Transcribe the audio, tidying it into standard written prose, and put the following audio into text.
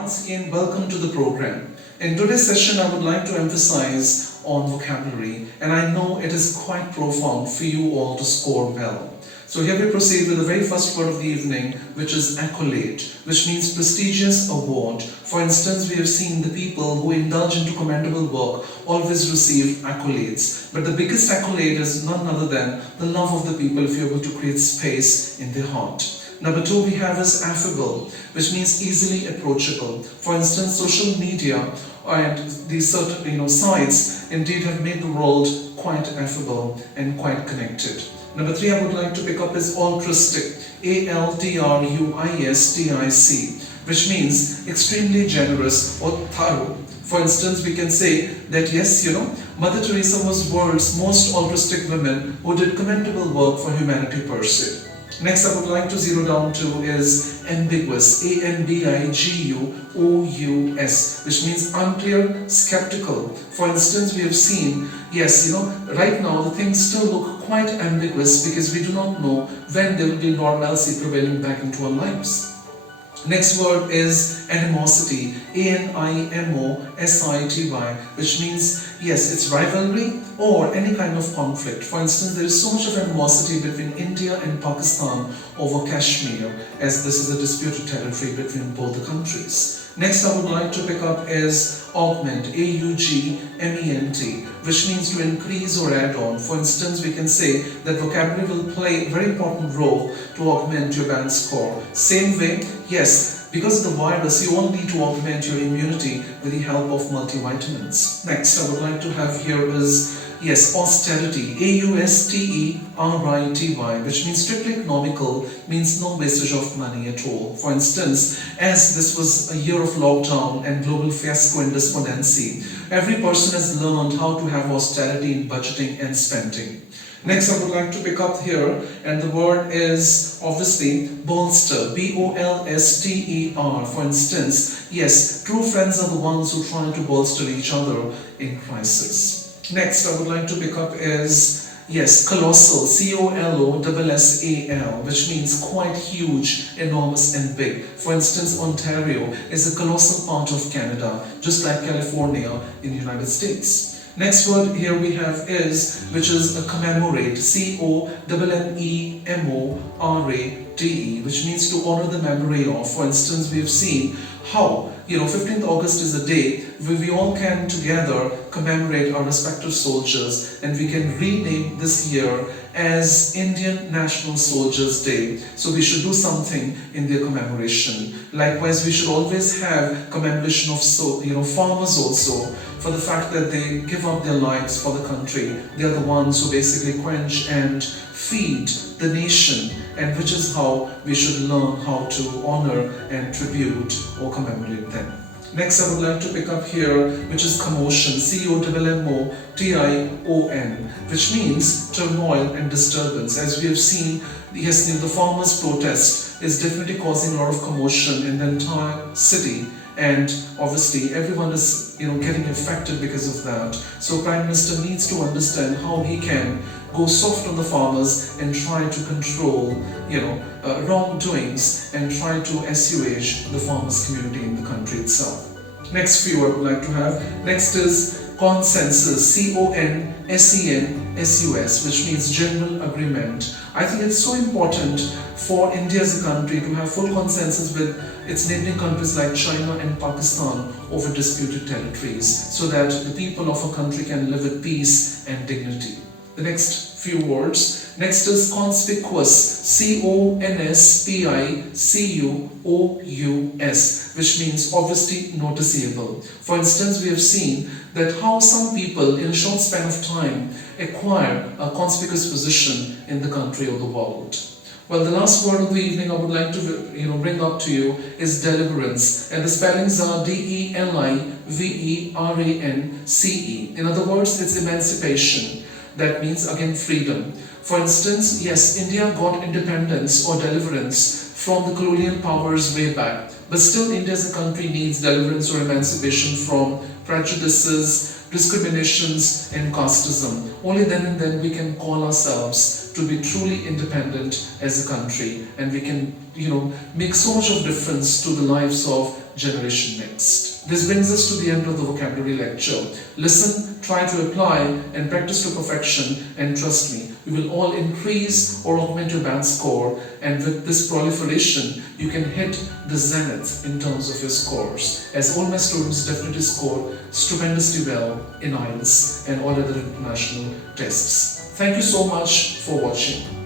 Once again, welcome to the program. In today's session, I would like to emphasize on vocabulary, and I know it is quite profound for you all to score well. So here we proceed with the very first word of the evening, which is accolade, which means prestigious award. For instance, we have seen the people who indulge into commendable work always receive accolades. But the biggest accolade is none other than the love of the people if you're able to create space in their heart. Number two we have is affable, which means easily approachable. For instance, social media and these certain sites indeed have made the world quite affable and quite connected. Number three I would like to pick up is altruistic, altruistic, which means extremely generous or thorough. For instance, we can say that yes, Mother Teresa was world's most altruistic woman who did commendable work for humanity per se. Next I would like to zero down to is ambiguous, ambiguous, which means unclear, skeptical. For instance, we have seen, yes, right now the things still look quite ambiguous because we do not know when there will be normalcy prevailing back into our lives. Next word is animosity, animosity, which means, yes, it's rivalry or any kind of conflict. For instance, there is so much of animosity between India and Pakistan over Kashmir, as this is a disputed territory between both the countries. Next I would like to pick up is augment, augment, which means to increase or add on. For instance, we can say that vocabulary will play a very important role to augment your band score. Same way, yes, because of the virus, you all need to augment your immunity with the help of multivitamins. Next I would like to have here is, yes, austerity, austerity, which means strictly economical, means no wastage of money at all. For instance, as this was a year of lockdown and global fiasco and despondency, every person has learned how to have austerity in budgeting and spending. Next I would like to pick up here, and the word is obviously bolster, bolster. For instance, yes, true friends are the ones who try to bolster each other in crisis. Next I would like to pick up is, yes, colossal, Colossal, which means quite huge, enormous and big. For instance, Ontario is a colossal part of Canada, just like California in the United States. Next word here we have is, which is a commemorate, Commemorate, which means to honor the memory of. For instance, we have seen how 15th August is a day where we all can together commemorate our respective soldiers, and we can rename this year as Indian National Soldiers Day. So we should do something in their commemoration. Likewise, we should always have commemoration of farmers also, for the fact that they give up their lives for the country. They are the ones who basically quench and feed the nation, and which is how we should learn how to honor and tribute or commemorate them. Next I would like to pick up here, which is commotion, Commotion, which means turmoil and disturbance. As we have seen, yes, the farmers' protest is definitely causing a lot of commotion in the entire city, and obviously everyone is getting affected because of that. So Prime Minister needs to understand how he can go soft on the farmers and try to control wrongdoings and try to assuage the farmers community in the country itself. Next few I would like to have. Next is consensus, consensus, which means general agreement. I think it's so important for India as a country to have full consensus with its neighboring countries like China and Pakistan over disputed territories, so that the people of a country can live with peace and dignity. The next few words. Next is conspicuous, conspicuous, which means obviously noticeable. For instance, we have seen that how some people in a short span of time acquire a conspicuous position in the country or the world. Well, the last word of the evening I would like to bring up to you is deliverance, and the spellings are Deliverance. In other words, it's emancipation. That means again freedom. For instance, yes, India got independence or deliverance from the colonial powers way back. But still, India as a country needs deliverance or emancipation from prejudices, discriminations, and casteism. Only then and then we can call ourselves to be truly independent as a country, and we can, make so much of difference to the lives of generation next. This brings us to the end of the vocabulary lecture. Listen, try to apply, and practice to perfection, and trust me, we will all increase or augment your band score, and with this proliferation, you can hit the zenith in terms of your scores, as all my students definitely score stupendously well in IELTS and all other international tests. Thank you so much for watching.